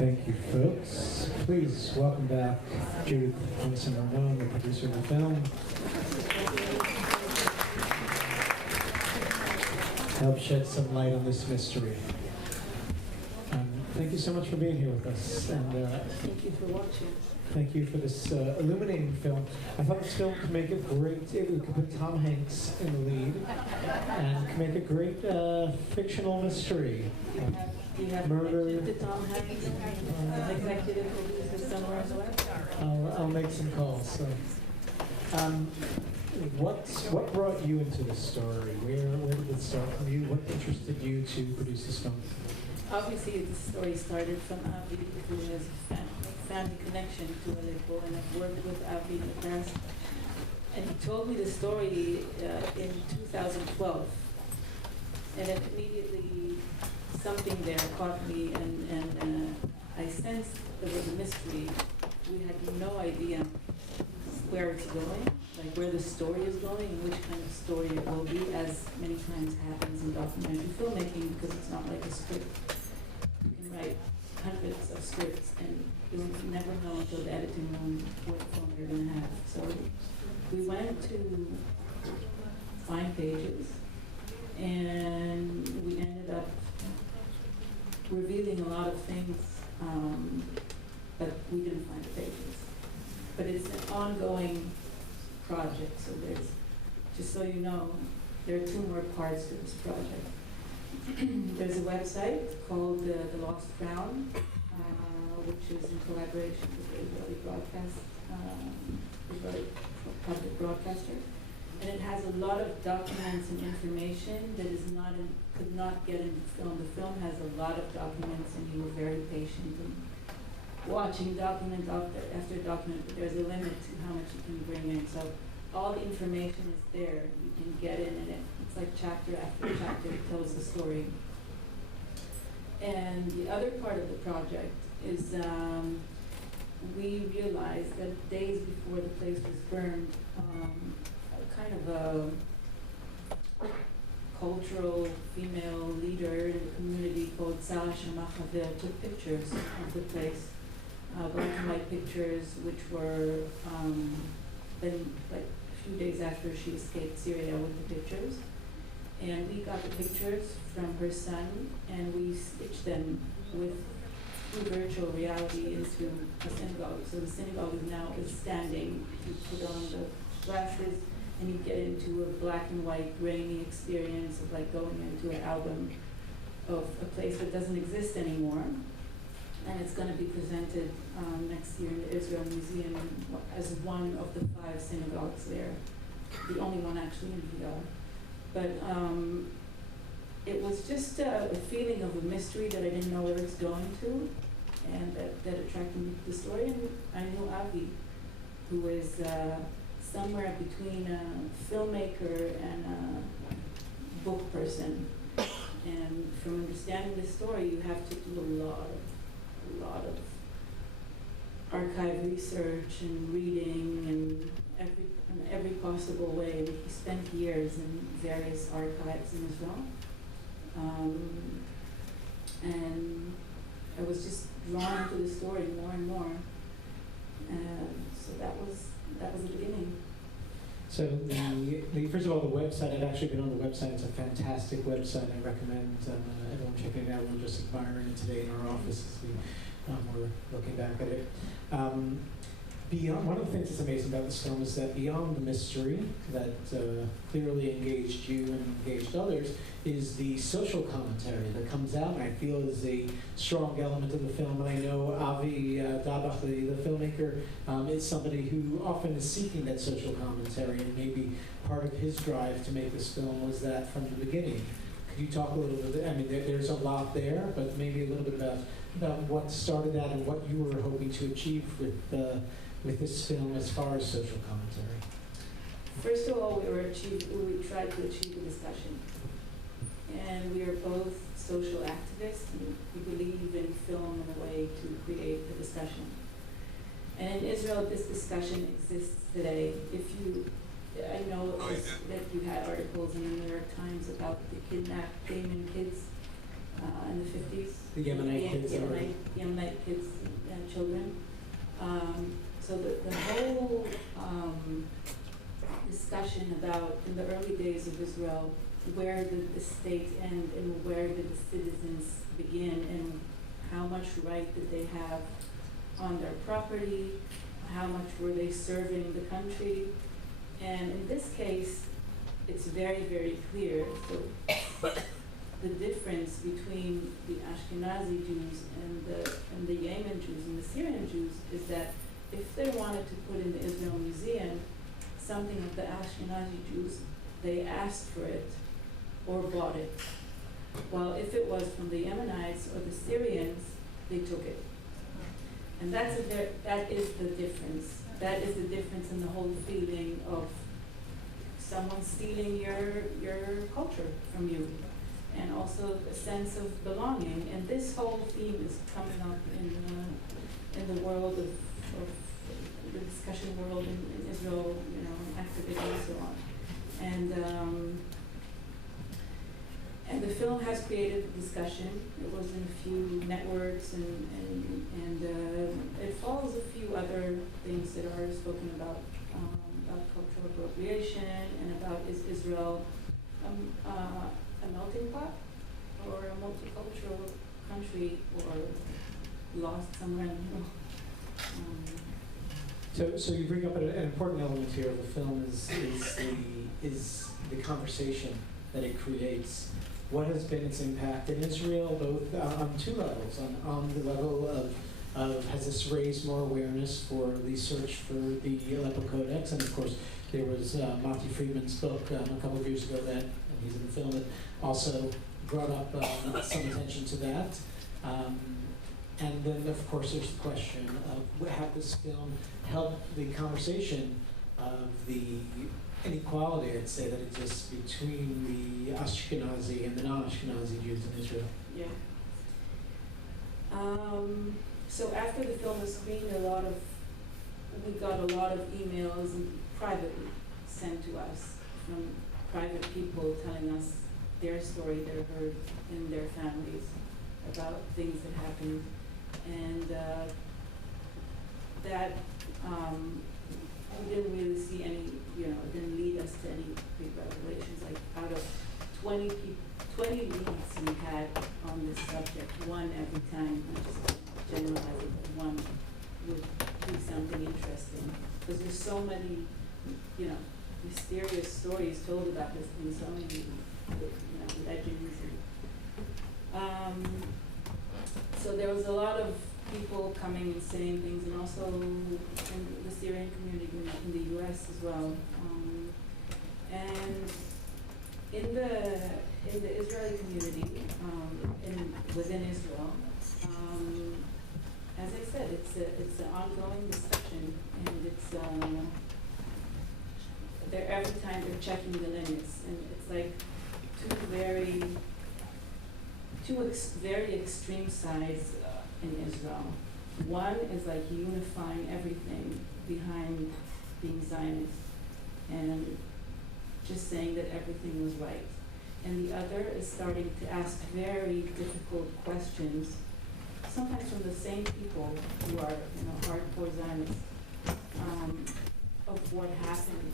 Thank you, folks. Please welcome back Judith Manassen-Ramon, the producer of the film. Help shed some light on this mystery. Thank you so much for being here with us. And thank you for watching. Thank you for this illuminating film. I thought this film could make a great, we could put Tom Hanks in the lead, and could make a great fictional mystery. Do you have murder. The Tom Hanks executive producer somewhere as well? I'll make some calls. So, what brought you into this story? Where did it start from you? What interested you to produce this film? Obviously, the story started from Avi, who has a family connection to Aleppo, and I've worked with Avi in the past. And he told me the story in 2012, and then immediately something there caught me, and I sensed there was a mystery. We had no idea where it's going, like where the story is going, and which kind of story it will be, as many times happens in documentary filmmaking, because it's not like a script. You can write hundreds of scripts, and you'll never know until the editing room what film you're going to have. So we went to find pages, and we ended up revealing a lot of things, but we didn't find the pages. But it's an ongoing project, so there's, just so you know, there are 2 more parts to this project. There's a website called the Lost Crown, which is in collaboration with the Israeli public broadcaster, and it has a lot of documents and information that is not could not get in the film. The film has a lot of documents, and you were very patient in watching document after document, but there's a limit to how much you can bring in. So all the information is there. You can get in, and it's like chapter after chapter, it tells the story. And the other part of the project is we realized that days before the place was burned, kind of a cultural female leader in the community called Sarah Shamachaver took pictures of the place, black and white pictures, which were then like a few days after she escaped Syria with the pictures. And we got the pictures from her son, and we stitched them with virtual reality into a synagogue. So the synagogue is standing. You put on the glasses, and you get into a black and white, grainy experience of like going into an album of a place that doesn't exist anymore. And it's going to be presented next year in the Israel Museum as one of the 5 synagogues there, the only one actually in VR. But it was just a feeling of a mystery that I didn't know where it's going to, and that attracted me to the story. And I knew Avi, who is somewhere between a filmmaker and a book person. And from understanding the story, you have to do a lot of archive research and reading and every possible way. He spent years in various archives in Israel. And I was just drawn to the story more and more. So that was the beginning. So first of all, the website, I've actually been on the website. It's a fantastic website. I recommend everyone checking it out. We're just admiring it today in our office as we're looking back at it. One of the things that's amazing about this film is that beyond the mystery that clearly engaged you and engaged others is the social commentary that comes out, and I feel is a strong element of the film. And I know Avi Dabach, the filmmaker, is somebody who often is seeking that social commentary, and maybe part of his drive to make this film was that from the beginning. Could you talk a little bit? I mean, there's a lot there, but maybe a little bit about what started that and what you were hoping to achieve with this film as far as social commentary. First of all, we tried to achieve a discussion. And we are both social activists, and we believe in film in a way to create a discussion. And in Israel, this discussion exists today. I know that you had articles in the New York Times about the kidnapped Damon kids in the 50s. The Yemenite kids. Yemenite kids and children. So the whole discussion about, in the early days of Israel, where did the state end and where did the citizens begin, and how much right did they have on their property, how much were they serving the country. And in this case, it's very, very clear. So the difference between the Ashkenazi Jews and the Yemen Jews and the Syrian Jews is that if they wanted to put in the Israel Museum something of the Ashkenazi Jews, they asked for it or bought it. While if it was from the Yemenites or the Syrians, they took it. And that is the difference. That is the difference in the whole feeling of someone stealing your culture from you, and also a sense of belonging. And this whole theme is coming up in the world of the discussion world in Israel, activism and so on. And the film has created discussion. It was in a few networks, and it follows a few other things that are spoken about cultural appropriation and about is Israel a melting pot or a multicultural country or lost somewhere in the middle. So you bring up an important element here of the film is the conversation that it creates. What has been its impact in Israel, both on two levels? On the level of has this raised more awareness for the search for the Aleppo Codex? And of course, there was Mati Friedman's book a couple of years ago and he's in the film, that also brought up some attention to that. And then, of course, there's the question of how this film helped the conversation of the inequality, I'd say, that exists between the Ashkenazi and the non-Ashkenazi Jews in Israel. Yeah. So after the film was screened, we got a lot of emails privately sent to us from private people telling us their story, their heard in their families about things that happened, and that we didn't really see any, it didn't lead us to any big revelations. Like out of 20 leads we had on this subject, one every time, I'm just generalizing, but one would do something interesting. Because there's so many, mysterious stories told about this thing, so many, legends. So there was a lot of people coming and saying things, and also in the Syrian community in the U.S. as well. And in the Israeli community, within Israel, as I said, it's an ongoing discussion, and it's every time they're checking the limits, and it's like two very extreme sides in Israel. One is like unifying everything behind being Zionist and just saying that everything was right. And the other is starting to ask very difficult questions, sometimes from the same people who are, hardcore Zionists, of what happened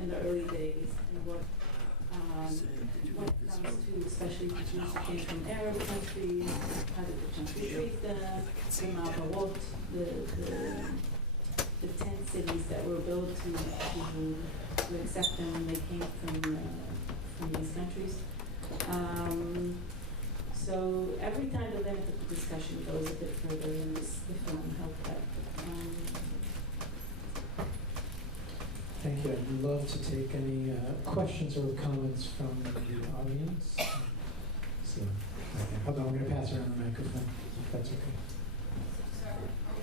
in the early days and what when it comes to, especially the Jews who came from Arab countries, how did the country treat them, the Ma'abarot, the tent cities that were built to accept them when they came from these countries. So every time the limit of the discussion goes a bit further, and the film helped that. Thank you. I'd love to take any questions or comments from the audience. So, hold on, we're going to pass around the microphone, if that's okay.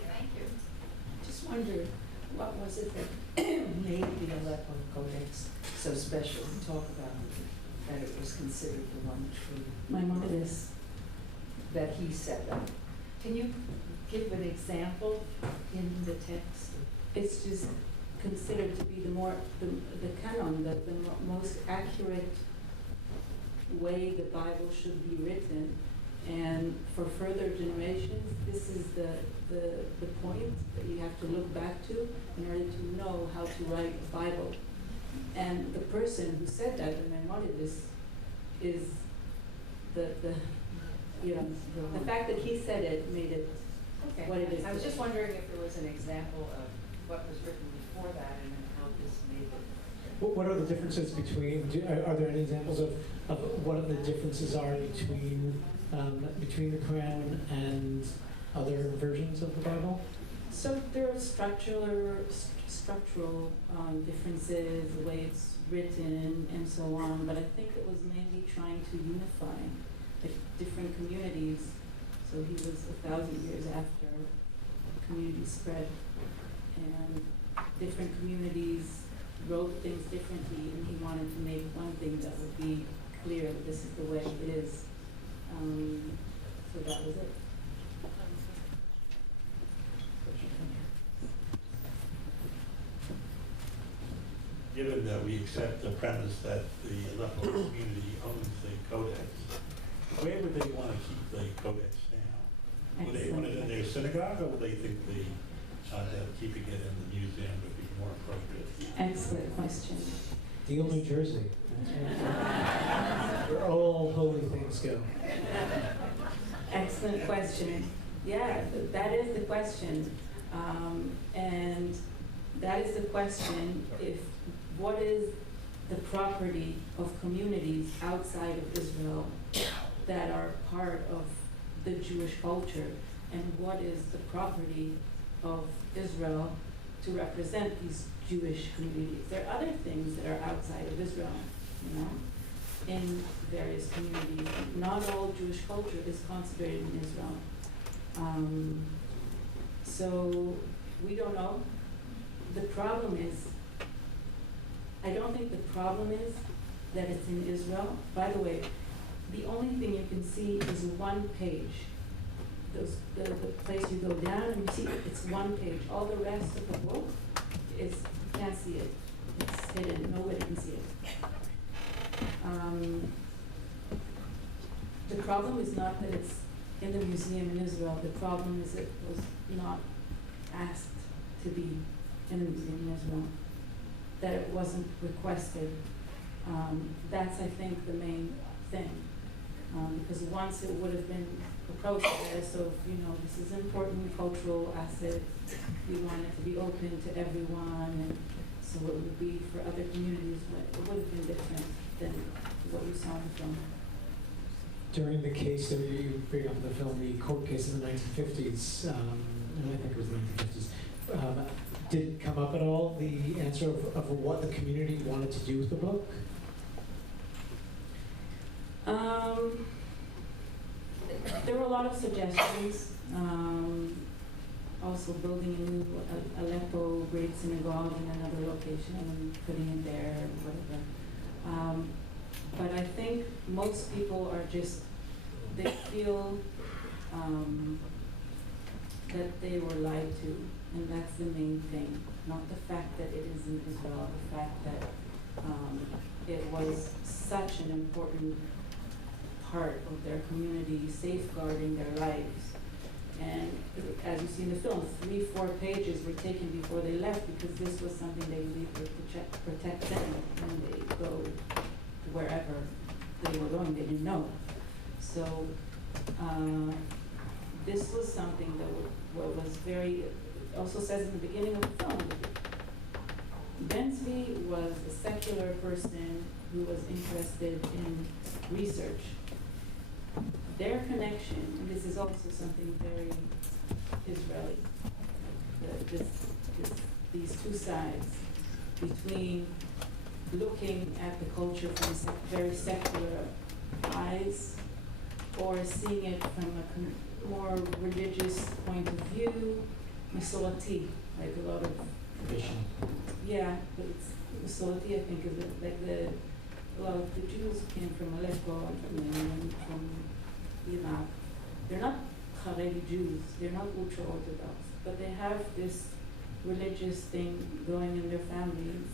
Thank you. Just wondered, what was it that made the Aleppo Codex so special to talk about, that it was considered the one true? Maimonides. That he set up. Can you give an example in the text? It's just considered to be the canon, the most accurate way the Bible should be written, And for further generations, this is the point that you have to look back to in order to know how to write a Bible. And the person who said that, the Maimonides, is the fact that he said it made it Okay. what it is. I was just wondering if there was an example of what was written before that and then how this made it. What are the differences between, are there any examples of what the differences are between the Quran and other versions of the Bible? So there are structural differences, the way it's written and so on, but I think it was mainly trying to unify the different communities. So he was 1,000 years after community spread, and different communities wrote things differently, and he wanted to make one thing that would be clear that this is the way it is. So that was it. Given that we accept the premise that the Aleppo community owns the codex, where would they want to keep the codex now? Would they want it in their synagogue, or would they think that keeping it in the museum would be more appropriate? Excellent question. Deal, New Jersey. Where all holy things go. Excellent question. Yeah, that is the question. And that is the question, what is the property of communities outside of Israel that are part of the Jewish culture, and what is the property of Israel to represent these Jewish communities? There are other things that are outside of Israel, in various communities. Not all Jewish culture is concentrated in Israel. So we don't know. The problem is, I don't think the problem is that it's in Israel. By the way, the only thing you can see is one page. The place you go down and you see it's one page. All the rest of the book is, you can't see it. It's hidden, nobody can see it. The problem is not that it's in the museum in Israel. The problem is it was not asked to be in the museum in Israel, that it wasn't requested. That's, I think, the main thing. Because once it would have been approached as, so, this is an important cultural asset, we want it to be open to everyone, and so it would be for other communities, but it would have been different than what you saw in the film. During the case that you bring up in the film, the court case in the 1950s, and I think it was the 1950s, did it come up at all, the answer of what the community wanted to do with the book? There were a lot of suggestions. Also building a new Aleppo Great Synagogue in another location and putting it there or whatever. But I think most people are just, they feel that they were lied to, and that's the main thing. Not the fact that it is in Israel, the fact that it was such an important part of their community, safeguarding their lives. And as you see in the film, 3-4 pages were taken before they left because this was something they believed would protect them when they go to wherever they were going. They didn't know. So this was something that was very, it also says in the beginning of the film, Ben-Zvi was a secular person who was interested in research. Their connection, and this is also something very Israeli, these two sides, between looking at the culture from very secular eyes or seeing it from a more religious point of view, Masorati, like a lot of Tradition. Yeah, but it's Masorati, I think, is like a lot of the Jews came from Aleppo and from Yemen, from Iraq. They're not Haredi Jews, they're not ultra-Orthodox, but they have this religious thing going in their families,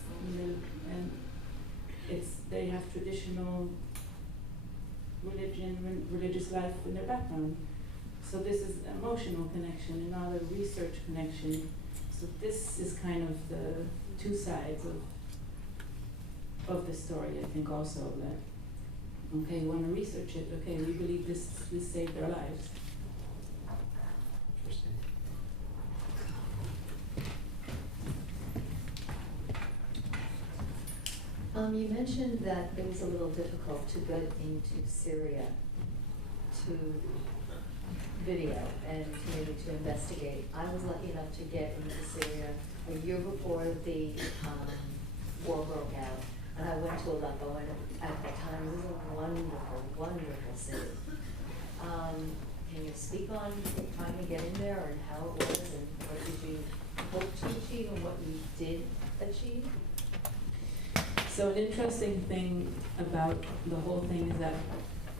and they have traditional religion, religious life in their background. So this is emotional connection and not a research connection. So this is kind of the two sides of the story, I think also that, okay, you want to research it, okay, we believe this saved their lives. Interesting. You mentioned that it was a little difficult to get into Syria to video and maybe to investigate. I was lucky enough to get into Syria a year before the war broke out, and I went to Aleppo, and at the time it was a wonderful, wonderful city. Can you speak on trying to get in there and how it was, and what did you hope to achieve and what you did achieve? So an interesting thing about the whole thing is that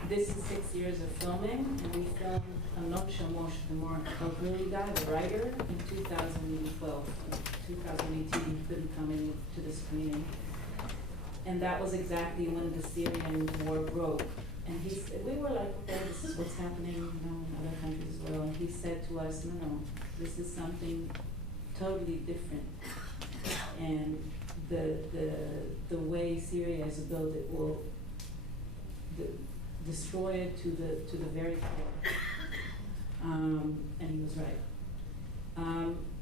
this is 6 years of filming, and we filmed Amnon Shamosh, the more elderly guy, the writer, in 2012. 2018, he couldn't come in to the screening. And that was exactly when the Syrian war broke. And we were like, okay, this is what's happening, in other countries as well. And he said to us, no, this is something totally different. And the way Syria is built, it will destroy it to the very core. And he was right.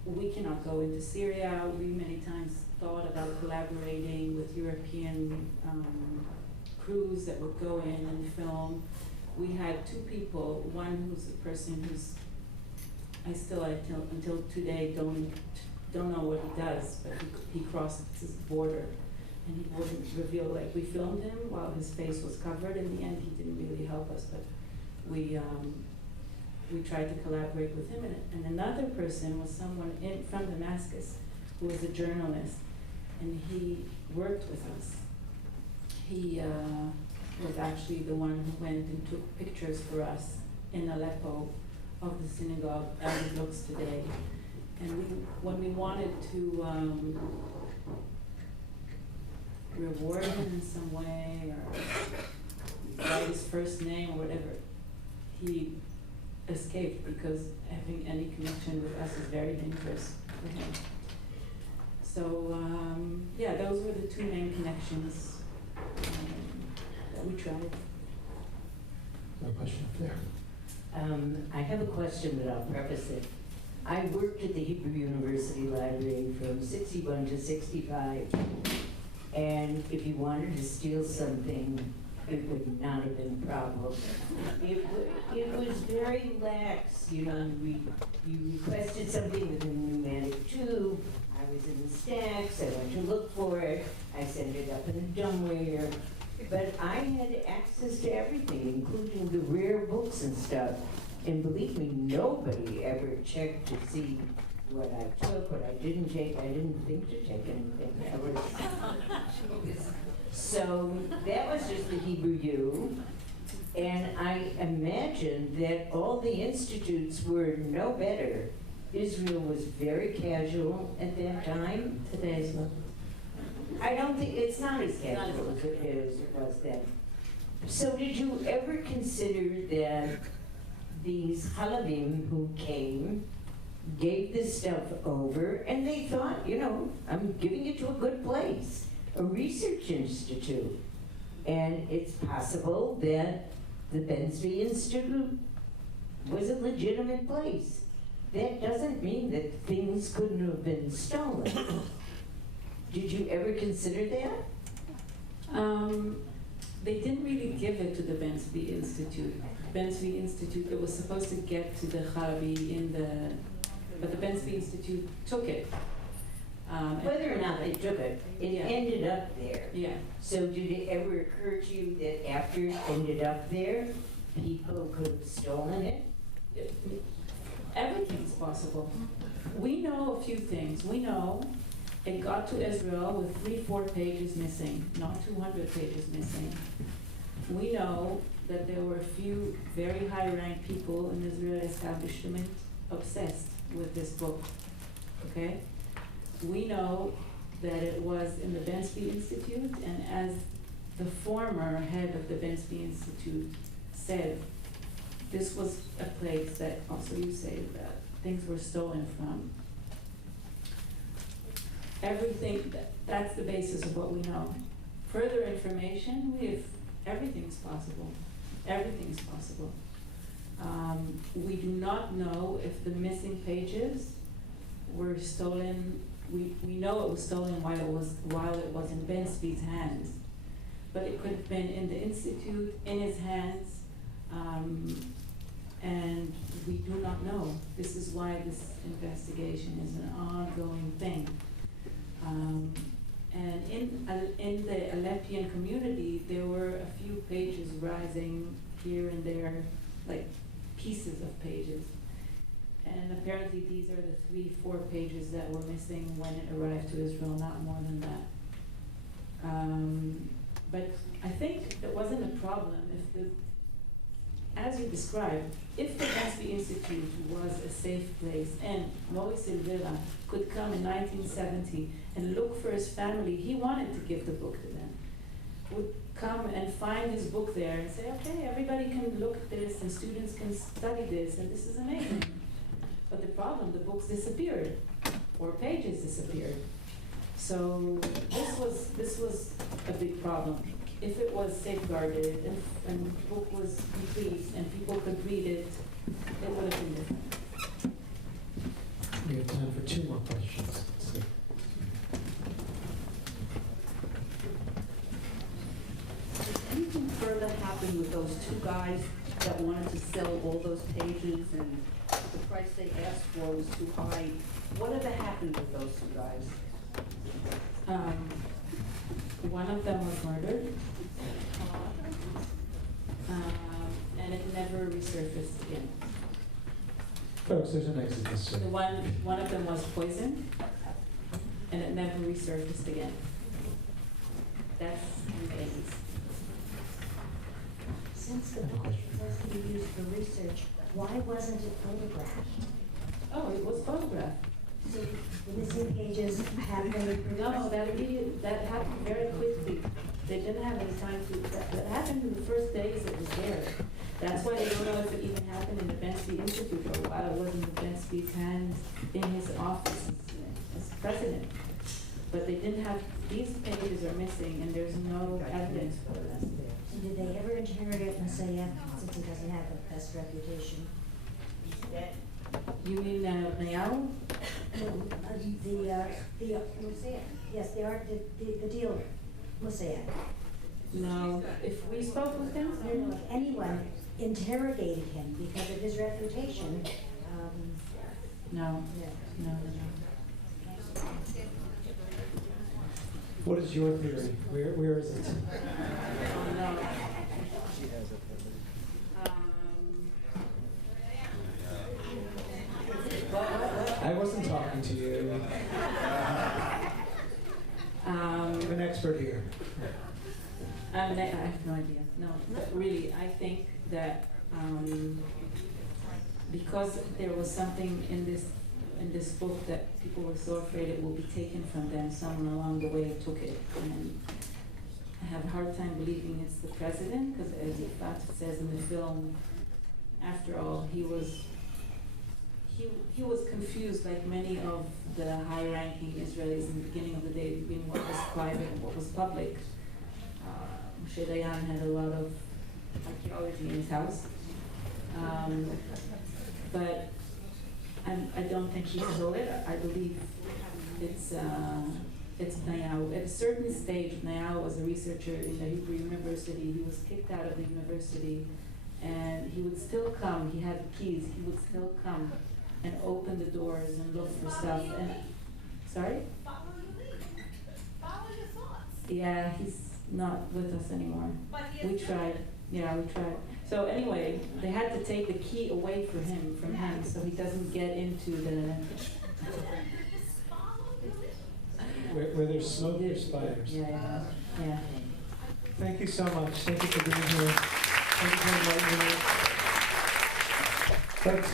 We cannot go into Syria. We many times thought about collaborating with European crews that would go in and film. We had two people, one who's a person who's, until today don't know what he does, but he crosses his border, and he wouldn't reveal, like, we filmed him while his face was covered. In the end, he didn't really help us, but we tried to collaborate with him. And another person was someone from Damascus who was a journalist, and he worked with us. He was actually the one who went and took pictures for us in Aleppo of the synagogue as it looks today. And when we wanted to reward him in some way, or write his first name or whatever, he escaped, because having any connection with us is very dangerous for him. So yeah, those were the two main connections that we tried. No question up there. I have a question, but I'll preface it. I worked at the Hebrew University Library from 61 to 65, and if you wanted to steal something, it would not have been a problem. It was very lax, you know. You requested something with a pneumatic tube. I was in the stacks. I went to look for it. I sent it up in the dumbwaiter. But I had access to everything, including the rare books and stuff. And believe me, nobody ever checked to see what I took, what I didn't take. I didn't think to take anything. So that was just the Hebrew U. And I imagine that all the institutes were no better. Israel was very casual at that time. Today's not. I don't think, it's not as casual as it was then. So did you ever consider that these Halavim who came gave this stuff over, and they thought, you know, I'm giving it to a good place, a research institute, and it's possible that the Ben-Zvi Institute was a legitimate place. That doesn't mean that things couldn't have been stolen. Did you ever consider that? They didn't really give it to the Ben-Zvi Institute. Ben-Zvi Institute, it was supposed to get to the Chalabi but the Ben-Zvi Institute took it. Whether or not they took it, it ended up there. Yeah. So did it ever occur to you that after it ended up there, people could have stolen it? Everything's possible. We know a few things. We know it got to Israel with 3-4 pages missing, not 200 pages missing. We know that there were a few very high-ranked people in the Israeli establishment obsessed with this book, okay? We know that it was in the Ben-Zvi Institute, and as the former head of the Ben-Zvi Institute, said, this was a place that also you say that things were stolen from. Everything, that's the basis of what we know. Further information, everything's possible. Everything's possible. We do not know if the missing pages were stolen. We know it was stolen while it was in Ben Speed's hands, but it could have been in the Institute, in his hands, and we do not know. This is why this investigation is an ongoing thing. And in the Aleppian community, there were a few pages rising here and there, like pieces of pages. And apparently these are the 3-4 pages that were missing when it arrived to Israel, not more than that. But I think it wasn't a problem if as you described, if the Gatsby Institute was a safe place and Maurice Elvira could come in 1970 and look for his family, he wanted to give the book to them, would come and find his book there and say, okay, everybody can look at this and students can study this and this is amazing. But the problem, the books disappeared or pages disappeared. So this was a big problem. If it was safeguarded and the book was complete and people could read it, it would have been different. We have time for 2 more questions. Let's see. Did anything further happen with those 2 guys that wanted to sell all those pages and the price they asked for was too high? Whatever happened with those 2 guys? One of them was murdered, and it never resurfaced again. Folks, there's an exit this way. One of them was poisoned, and it never resurfaced again. That's in the 80s. Since the book is supposed to be used for research, why wasn't it photographed? Oh, it was photographed. So the missing pages happened. No, that happened very quickly. They didn't have any time to. That happened in the first days it was there. That's why they don't know if it even happened in the Bensby Institute for a while. It was in the Bensby's hands in his office as president. But they didn't have, these pages are missing and there's no evidence for them. So did they ever interrogate Messiah, since he doesn't have the best reputation? You mean Neal? The Messiah. Yes, the dealer, Messiah. No. If we spoke with him? I don't know if anyone interrogated him because of his reputation. No. Yeah. No. What is your theory? Where is it? Oh, no. I wasn't talking to you. I'm an expert here. I have no idea. No, but really, I think that because there was something in this book that people were so afraid it will be taken from them, someone along the way took it. And I have a hard time believing it's the president, because as Yifat says in the film, after all, he was confused, like many of the high-ranking Israelis in the beginning of the day, between what was private and what was public. Moshe Dayan had a lot of archaeology in his house, but I don't think he stole it. I believe it's Nayahu. At a certain stage, Nayahu was a researcher in the Hebrew University. He was kicked out of the university, and he would still come. He had the keys. He would still come and open the doors and look for stuff. And sorry? Follow your thoughts. Yeah, he's not with us anymore. We tried. Yeah, we tried. So anyway, they had to take the key away from him, so he doesn't get into the. Where there's smoke, there's fires. Yeah. Thank you so much. Thank you for being here. Thank you for inviting me. Folks,